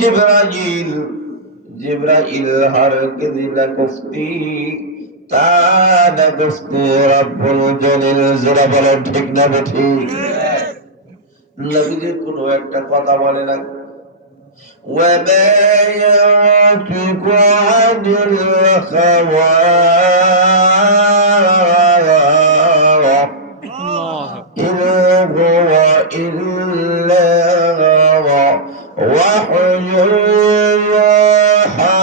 জিবরাইল জিবরাইল হারকিজ লাকুফতি তানা কুফতু রাব্বুল জালিল। যারা বলেন ঠিক না ঠিক? নবীজি কোনো একটা কথা বলে না। ওয়া মা ইয়ানতিকু আনিল হাওয়া ইন হুয়া ইল্লা ওয়াহয়ুন ইউহা।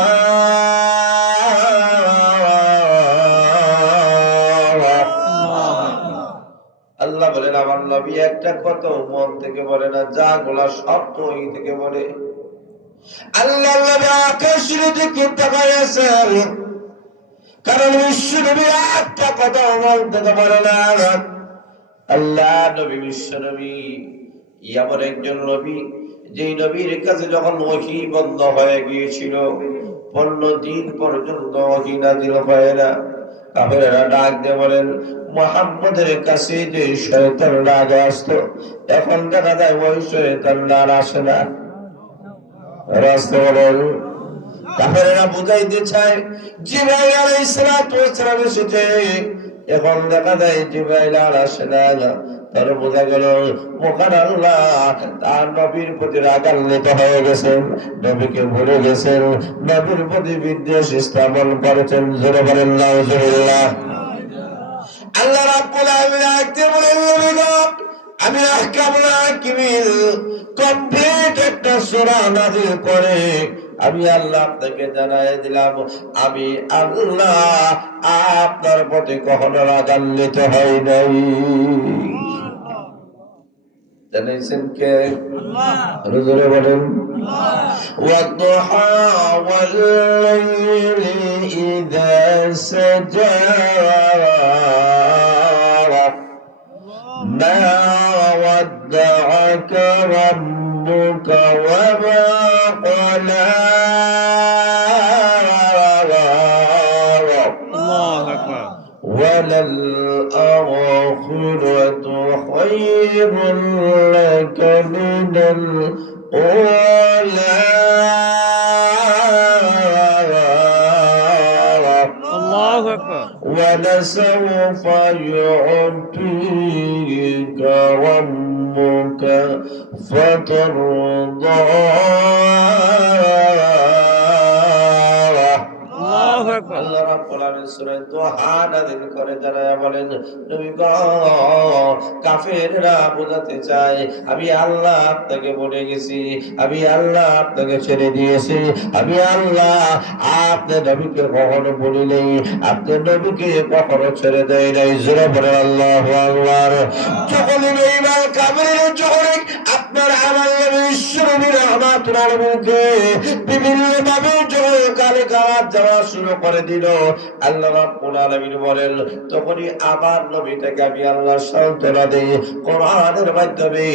আল্লাহ বলেন আমার নবী একটা কথা মন থেকে বলে না, যা গোলা শব্দ ওই থেকে বলে। আল্লাহ নবী আকাশের দিকে তাকায় আছেন, কারণ বিশ্ব নবী একটা কথা মন থেকে বলে না। আল্লাহ নবী বিশ্ব নবী এমন একজন নবী, যেই নবীর কাছে যখন ওহী বন্ধ হয়ে গিয়েছিল 15 দিন পর্যন্ত ওহী নাযিল হয় না। কাফেররা ডাক দিয়ে বলেন মুহাম্মদের কাছে যে শয়তানরা আগে আসতো, এখন দেখা যায় ওই শয়তানরা আর আসে না। রাস্তা বলেন কাফেররা বুঝাইতে চায় জিবরাইল আলাইহিস সালাতু ওয়াস সালাম এসেছে, এখন দেখা যায় জিবরাইল আর আসে না। তার বোঝা গেল মহান আল্লাহ তার নবীর প্রতি রাগান্বিত হয়ে গেছেন, নবীকে ভুলে গেছেন, নবীর প্রতি বিদ্বেষ স্থাপন করেছেন। জোরে বলেন নাউজুবিল্লাহ। আল্লাহ রাব্বুল আলামিন আয়াতে বলেন আমি আহকামুল হাকিমিন কমপ্লিট একটা সূরা নাযিল করে আমি আল্লাহ আপনাকে জানাই দিলাম, আমি আল্লাহ আপনার প্রতি কখনো রাগান্বিত হই নাই। জানেন কে? আল্লাহ। জোরে বলেন ওয়াদুহা ওয়াল লাইলি ইযা সাজা মা ওয়াদ্দাআকা রাব্বুকা ওয়া মা ক্বালা। وللآخرة خير لك من الأولى. الله أكبر. ولسوف يعطيك ربك فترضى. আল্লাহ রাব্বুল আলামিন সূরা দুহা নাযিল করে জানায়া বলেন নবী গো কাফেররা বোঝাতে চায় আমি আল্লাহ আপনাকে বলে গেছি, আমি আল্লাহ আপনাকে ছেড়ে দিয়েছি, আমি আল্লাহ আপনার নবীকে কখনো বলি নাই, আপনার নবীকে কখনো ছেড়ে দেয় নাই। জোরে বলেন আল্লাহু আকবার। যখন বেঈমান কাফেররা যখন আপনার আমার নবী বিশ্বনবী রাহমাতুল আলামিনকে বিভিন্ন ভাবে কালে গাওয়াত যাওয়া শুরু করে দিল, আল্লাহ রাব্বুল আলামিন বলেন তখনই আবার নবীটাকে আমি আল্লাহ সান্ত্বনা দেই কোরআনের মাধ্যমে।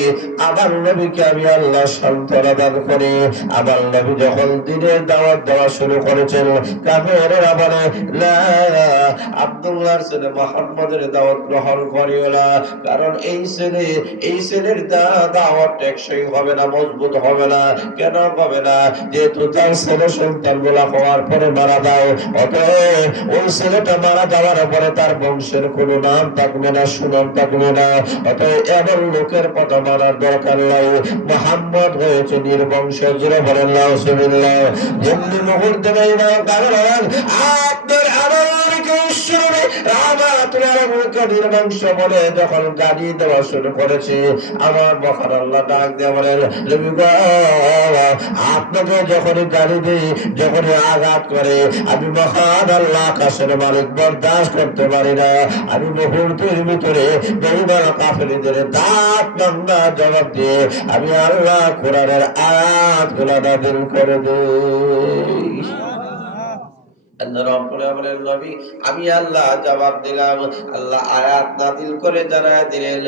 আবার নবীকে আমি আল্লাহ সান্ত্বনা দান করি। আবার নবী যখন দ্বীনের দাওয়াত দেওয়া শুরু করেছেন, কাফেররা বলে লা আব্দুল্লাহর ছেলে মুহাম্মদের দাওয়াত গ্রহণ করিও না, কারণ এই ছেলের দাওয়াত টেকসই হবে না, মজবুত হবে না। কেন হবে না? যেহেতু তার ছেলে সন্তান গুলা হওয়ার পরে মারা যায়, অতএব ওই ছেলেটা মারা যাওয়ার পরে তার বংশের কোনো নাম থাকবে না, সুনাম থাকবে না। অতএব এমন লোকের কথা মারার দরকার নাই। মুহাম্মদ হয়েছে নির্বংশ। জোরে বলেন নাউজুবিল্লাহ। যেমনি মুহূর্তে নেই না কারণ আপনার আমার ঈশ্বরে রাহমাতুল আলামিনকে নির্বংশ বলে যখন গালি দেওয়া শুরু করেছে, আমার মহান আল্লাহ ডাক দিয়ে বলেন নবী গো আপনাকে যখন গালি দেই, যখন আঘাত করে, আমি মহান আল্লাহ আকাশের মালিক বরদাস্ত করতে পারি না। আমি মুহূর্তের ভিতরে বেঈমান কাফেরদের দাঁত ভাঙা জবাব দিয়ে আমি আল্লাহ কোরআনের আয়াতগুলো নাযিল করে দেই। নবী আমি আল্লাহ জবাব দিলাম, আল্লাহ আয়াত নাযিল করে জানায়া দিলেন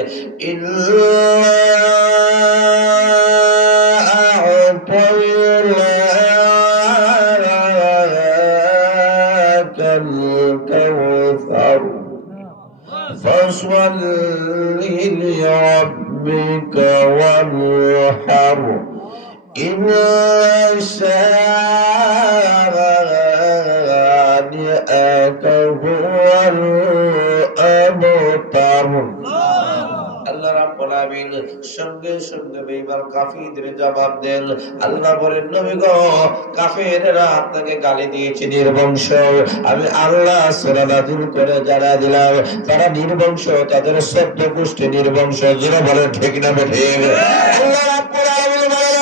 فصل لربك وانحر إن شانئك هو الأبتر আল্লাহ রাব্বুল আলামিন সঙ্গে সঙ্গে বেঈমান কাফিরদের জবাব দেন। আল্লাহ বলেন, নবী গো, কাফিররা আপনাকে গালি দিয়েছে নির্বংশ, আমি আল্লাহ সূরা নাযিল করে জানাই দিলাম তারা নির্বংশ, তাদের ১৪ গোষ্ঠী নির্বংশ। যারা বলেন ঠিক না ঠিক? আল্লাহ রাব্বুল আলামিন বলেন,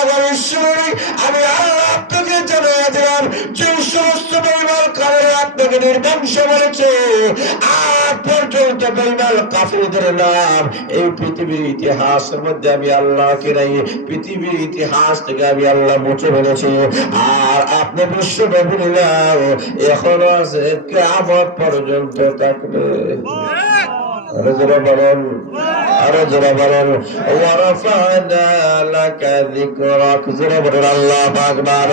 আমি আল্লাহ আপনাকে জানাই দিলাম যে সমস্ত বেঈমান কাফিররা আপনাকে নির্বংশ বলেছে, আজ পর্যন্ত বেঈমান কাফিরদের নাম এই পৃথিবীর ইতিহাসের মধ্যে আমি আল্লাহকে নাই, পৃথিবীর ইতিহাস থেকে আমি আল্লাহ মুছে ফেলেছি। আর আপনি বিশ্ব নবীর নাম এখনো আছে, কিয়ামত পর্যন্ত থাকবে। আরো জোরে বলেন, আরো জোরে বলেন, ওয়ারাফানা লাকা যিকরাক। জোরে বলেন আল্লাহু আকবার।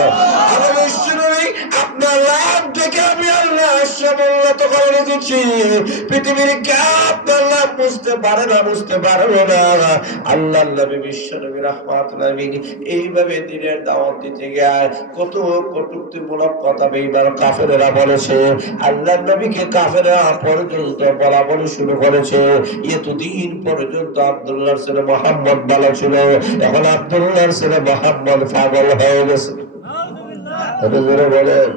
আমি বিশ্ব নবী আপনার নাম থেকে আমি আল্লাহ সমুন্নত করে রেখেছি, পৃথিবীর কেউ আপনার নাম বুঝতে পারে না, বুঝতে পারবে না। আল্লাহ নবী বিশ্ব নবী রাহমাতুল আলামিন এইভাবে দ্বীনের দাওয়াত দিতে গিয়ে কত কটূক্তিমূলক কথা বেঈমান কাফেররা বলেছে। আল্লাহ নবীকে কাফেররা পর্যন্ত বলা বলে শুরু করেছে। এতদিন পর্যন্ত আব্দুল্লাহর ছেলে মুহাম্মদ ভালো ছিল, এখন আব্দুল্লাহর ছেলে মুহাম্মদ পাগল হয়ে গেছে। বলেন,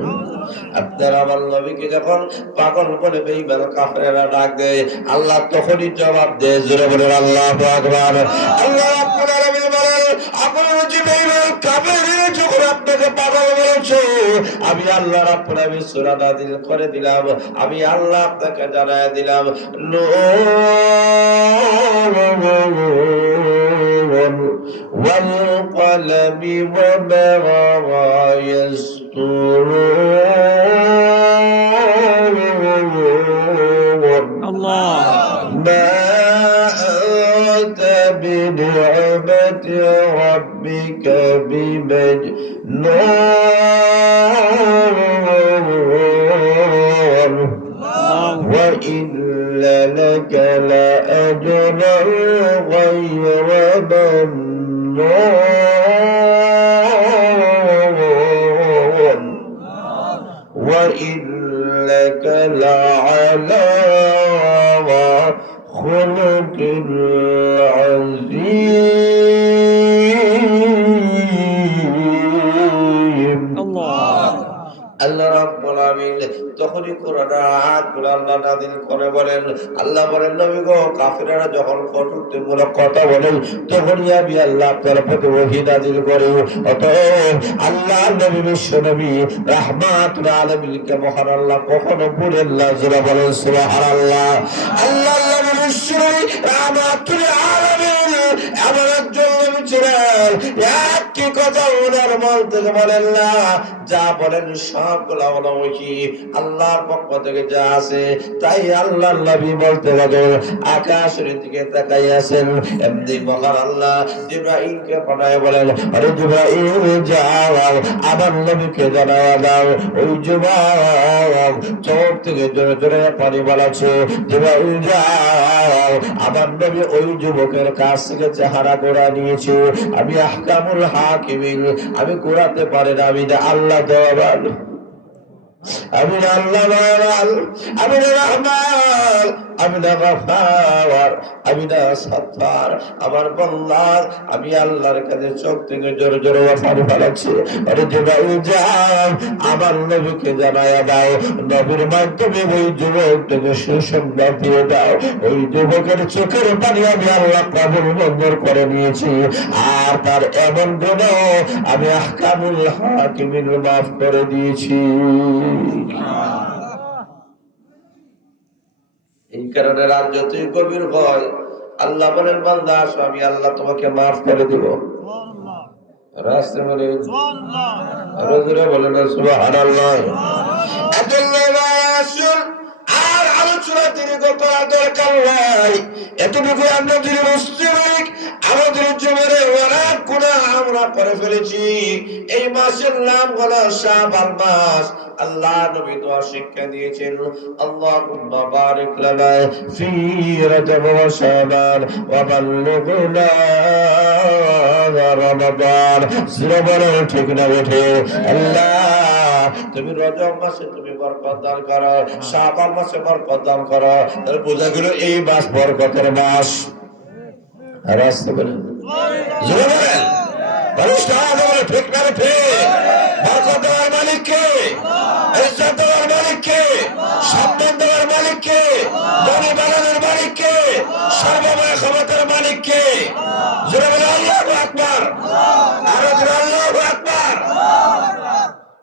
আপনার আমার নবীকে যখন পাগল বলে বেঈমান কাফেররা ডাক দেয়, আল্লাহ তখনই জবাব দেয়। জোরে বলেন আল্লাহু আকবার। আল্লাহ রাব্বুল আলামিন বলেন, আপনারা যে বেঈমান কাফেররা যখন আপনাকে পাগল বলেছে, আমি আল্লাহ রাব্বুল আলামিন সূরা নাযিল করে দিলাম, আমি আল্লাহ আপনাকে জানায় দিলাম, والقلم وما يسطرون الله ما أنت بنعمة ربك بمجنون وإن لك لأجرا غير ممنون وإنك لعلى خلق عظيم আল্লাহ রাব্বুল আলামিন তখনই কোরআনের আয়াতগুলো আল্লাহ নাযিল করে বলেন, আল্লাহ বলেন, নবী গো, কাফিররা যখন কটূক্তিমূলক কথা বলে তখনই আমি আল্লাহ আপনার প্রতি ওহী নাযিল করি। অতএব আল্লাহ নবী বিশ্ব নবী রাহমাতুল আলামিনকে মহান আল্লাহ কখনো ভুলেন না। যারা বলেন সুবহানাল্লাহ। আল্লাহ নবী বিশ্ব নবী রাহমাতুল আলামিন এমন একজন নবী ছিলেন, একটি কথা ওনার মন থেকে বলেন না, যা বলেন সবগুলা হলো ওহী, আল্লাহর পক্ষ থেকে যা আছে তাই আল্লাহর নবী বলতে লাগে। আকাশের দিকে তাকাইয়াছেন, এমনি মহান আল্লাহ জিবরাইলকে পাঠায় বলেন, আরে জিবরাইল যাও আমার নবীকে জানায়া দাও, ওই যুবক চোখ থেকে জোরে জোরে পানি বলাছে। জিবরাইল যাও, আমার নবী ওই যুবকের কাছ থেকে চেহারা গোড়া নিয়েছে। আমি আহকামুল হাকিমিন, আমি গোড়াতে পারি না, আমি আল্লাহ দয়াবান, আমি আল্লাহ দয়াবান, আমি রহমান, আমি গফফার, আমি সাত্তার। আমার বান্দা আমি আল্লাহর কাছে চোখ থেকে জোরে জোরে পানি ফেলাচ্ছি। আরে জিবরাইল যাও, আমার নবীকে জানায়া দাও, নবীর মাধ্যমে ওই যুবকটাকে সুসংবাদ দিয়ে দাও। ওই যুবকের চোখের পানি আমি আল্লাহ কবুল মঞ্জুর করে নিয়েছি, আর তার এমন গুনাহ আমি আহকামুল হাকিমিন মাফ করে দিয়েছি। এই কারণে রাত যতই গভীর হয় আল্লাহ বলেন, বান্দা আসো, আমি আল্লাহ তোমাকে মাফ করে দিব। রাস্তা বলে আরো জোরে বলেন সুবহানাল্লাহ। আর আলোচনা দীর্ঘ করার দরকার নাই, এতটুকু আমরা যদি বুঝতে পারি আমাদের জীবনে অনেক গুনাহ আমরা করে ফেলেছি। এই মাসের নাম হলো শাবান মাস। আল্লাহ নবী দোয়া শিক্ষা দিয়েছেন, আল্লাহুম্মা বারিক লানা ফি রাজাব ওয়া শাবান ওয়া বাল্লিগনা রমাদান। বলে ঠিক না বেঠে? আল্লাহ তুমি রজব মাসে তুমি বরকত দান করো, শাবান মাসে বরকত দান করো। তাহলে বোঝা গেল এই মাস বরকতের মাস। আর আসতে বলেন জোরে বলেন, মানুষটা বলে ঠিক না বেঠে? বরকত দেওয়ার মালিক কে? ইজ্জত দেওয়ার মালিক কে? সম্মান দেওয়ার মালিক কে? ধনী বানানোর মালিক কে? সর্বময় ক্ষমতার মালিক কে? জোরে বলে আল্লাহু আকবার। আরো জোরে আল্লাহু আকবার।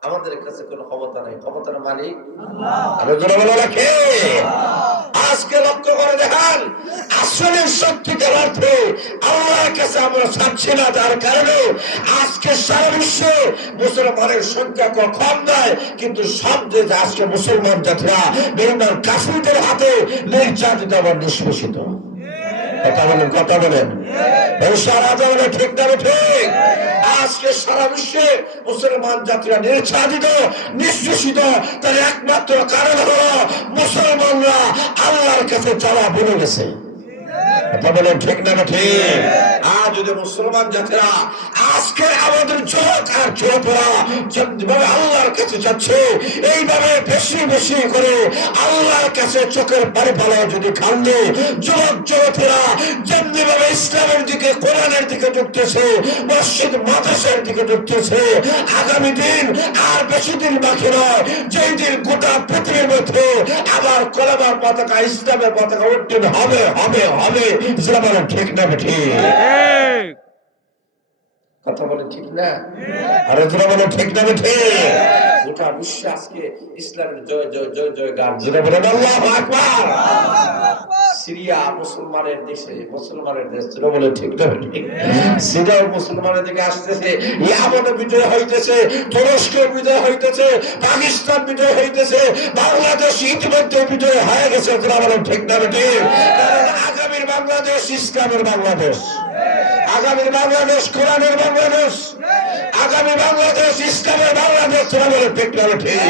আমাদের কাছে কোনো ক্ষমতা নাই, ক্ষমতার মালিক আল্লাহ। আরো জোরে বলে কে? আজকে লক্ষ্য করে দেখেন, আসলে সত্যিকার অর্থে আল্লাহর কাছে আমরা চাচ্ছি না, তার কারণে আজকে সারা বিশ্বে মুসলমানের সংখ্যা কম নয়, কিন্তু সব যে আজকে মুসলমান জাতিরা বিভিন্ন কাফিরদের হাতে নির্যাতিত এবং নিষ্পেষিত। কথা বলেন, কথা বলেন, সারা বলে ঠিক না ঠিক? আজকে সারা বিশ্বে মুসলমান জাতিরা নির্যাতিত নিষ্পেষিত, তার একমাত্র কারণ হলো মুসলমানরা আল্লাহর কাছে চাওয়া ভুলে গেছে। কথা বলেন ঠিক না ঠিক? আজ যদি মুসলমান জাতিরা আজকে আমাদের যুবক আর যুবকরা যেভাবে আল্লাহর কাছে যাচ্ছে, এইভাবে বেশি বেশি করে আল্লাহর কাছে চোখের পানি ফেলা যদি কান্দে, যুবক যুবতীরা যেমনি ভাবে ইসলামের দিকে কোরআনের দিকে ঢুকতেছে, মসজিদ মাদ্রাসার দিকে ঢুকতেছে, আগামী দিন আর বেশি দিন বাকি নয়, যেই দিন গোটা পৃথিবীর মধ্যে আবার কলেমার পতাকা, ইসলামের পতাকা উত্তীর্ণ হবে হবে হবে। ইসলাম বলেন ঠিক না ঠিক? কথা বলেন ঠিক না? আর যারা বলেন ঠিক না ঠিক? গোটা বিশ্বে আজকে ইসলামের জয় জয় জয় জয় গান। যারা বলেন আল্লাহু আকবার। সিরিয়া মুসলমানের দেশে, মুসলমানের দেশ। যারা বলেন ঠিক না ঠিক? সিরিয়া মুসলমানের দিকে আসতেছে, ইয়ামানে বিজয় হইতেছে, তুরস্ক বিজয় হইতেছে, পাকিস্তান বিজয় হইতেছে, বাংলাদেশ ইতিমধ্যে বিজয় হয়ে গেছে। যারা বলেন ঠিক না ঠিক? কারণ আগামীর বাংলাদেশ ইসলামের বাংলাদেশ, আগামীর বাংলাদেশ কোরআনের বাংলাদেশ, আগামী বাংলাদেশ ইসলামের বাংলাদেশ। ঠিক না ঠিক?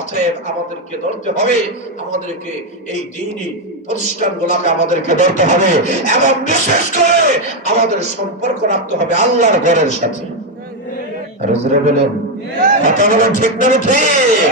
অতএব আমাদেরকে ধরতে হবে, আমাদেরকে এই দ্বীনি প্রতিষ্ঠানগুলোকে আমাদেরকে ধরতে হবে, এবং বিশেষ করে আমাদের সম্পর্ক রাখতে হবে আল্লাহর ঘরের সাথে। বলেন কথা বলেন ঠিক না ঠিক?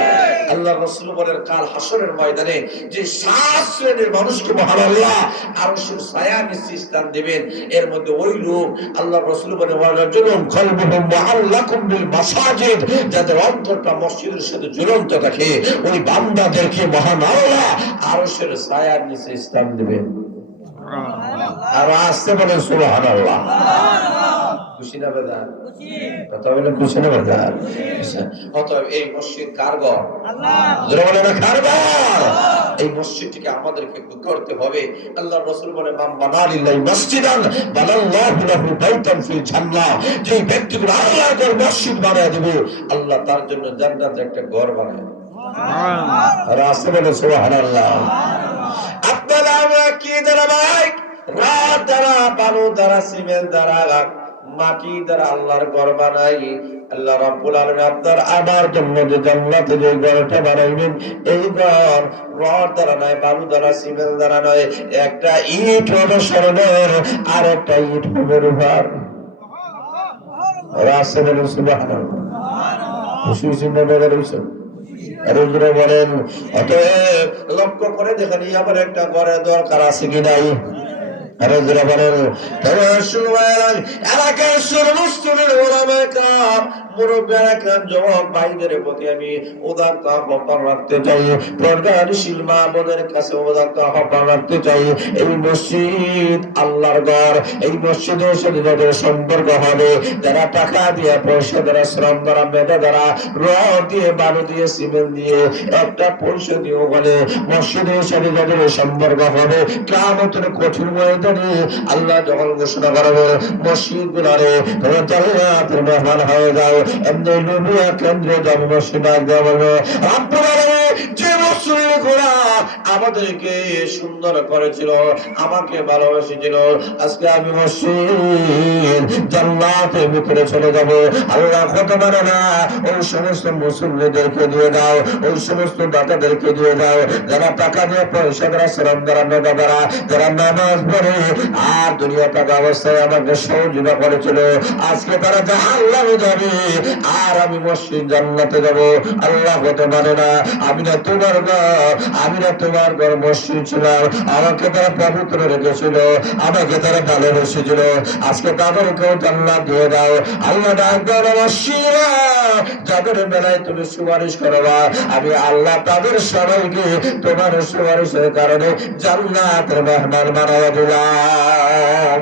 আল্লাহ রাসূল বলেন, কাল হাসরের ময়দানে যে 7 শ্রেণীর মানুষকে মহান আল্লাহ আরশের ছায়া নিচে স্থান দিবেন, এর মধ্যে ওই লোক আল্লাহ রাসূল বলেন, ওয়ারাজুলুন কলবুহু মুআল্লাকুম বিল মাসাজিদ, যাদের অন্তরটা মসজিদের সাথে ঝুলন্ত থাকে, ওই বান্দাদেরকে মহান আল্লাহ আরশের ছায়ার নিচে স্থান দিবেন। আর আসতে বলেন সুবহানাল্লাহ। খুশি না বেদার? কথা বলে খুশি না বেদার? অতএব এই মসজিদ কার ঘর? এই মসজিদটিকে আমাদেরকে করতে হবে। আল্লাহ রাসূল বলেন, মান বানা লিল্লাহি মসজিদান বানাল্লাহু লাহু বাইতান ফিল জান্নাহ, যে ব্যক্তিগুলো আল্লাহর ঘর মসজিদ বানায় দেবে, আল্লাহ তার জন্য জান্নাতে একটা ঘর বানায় দেবে। সুবহানাল্লাহ। আর আসতে বলে সুবহানাল্লাহ। আপনারা আমরা কি দ্বারা ভাই? রাত দ্বারা, বালু দ্বারা, সিমেন্ট দ্বারা, মাটি দ্বারা আল্লাহর ঘর বানাই। আল্লাহ রাব্বুল আলামিন আপনার আমার জন্য যে জান্নাতে যে ঘরটা বানাইবেন, এই ঘর রড দ্বারা নয়, বালু দ্বারা, সিমেন্ট দ্বারা নয়, একটা ইট হবে স্বর্ণের, আর একটা ইট হবে রূপার। রাসূল সুবহানাল্লাহ। খুশি সিনেমার রইছে রুদ্র বলেন। অতএব লক্ষ্য করে দেখেন, আবার একটা ঘরের দরকার আছে কি নাই? ভাইদের প্রতি আমি উদারতা আহ্বান রাখতে চাই, প্রজ্ঞাশীল মা বোনের কাছে উদারতা আহ্বান রাখতে চাই। এই মসজিদ আল্লাহর ঘর, এই মসজিদের সাথে যাদের সম্পর্ক হবে, যারা টাকা দিয়ে, পয়সা দ্বারা, শ্রম দ্বারা, মেধা দ্বারা, রড দিয়ে, বালু দিয়ে, সিমেন্ট দিয়ে, একটা পয়সা দিয়ে বলে মসজিদের সাথে যাদের সম্পর্ক হবে, কিয়ামতের কঠিন ময়দানে আল্লাহ যখন ঘোষণা করবে, মসজিদ গুলারে তোমরা জান্নাতের মেহমান হয়ে যাও, এমনি নবুয়া কেন্দ্রে যাবে মসজিদ, বলবে যে রাসূলরা আমাদেরকে সুন্দর করেছিল, আমাকে ভালোবেসেছিল। আজকে আমি মসজিদ জান্নাতের ভিতরে চলে যাব। আল্লাহ কত বড় না, ওই সমস্ত মুসলিমদেরকে দিয়ে দাও, ওই সমস্ত দাতাদেরকে দিয়ে দাও যারা টাকা দিয়ে পয়সা দ্বারা শ্রম দ্বারা নদা দ্বারা যারা নামাজ পড়ে আর দুনিয়া টাকা অবস্থায় আমাকে সহযোগিতা করেছিল, আজকে তারা জাহান্নামে যাবে আর আমি মসজিদ জান্নাতে যাব। আল্লাহ হতে পারে না, আমি না তোমার ঘর, আমি না তোমার ঘর মসজিদ ছিলাম, আমাকে তারা পবিত্র রেখেছিল, আমাকে তারা ভালোবেসেছিল, আজকে তাদেরকেও জান্নাত দিয়ে দাও। আল্লাহ ডাক দাও মসজিদরা, যাদের বেলায় তুমি সুপারিশ করবা, আমি আল্লাহ তাদের সবাইকে তোমার সুপারিশের কারণে জান্নাতের মেহমান বানাইয়া দিলাম।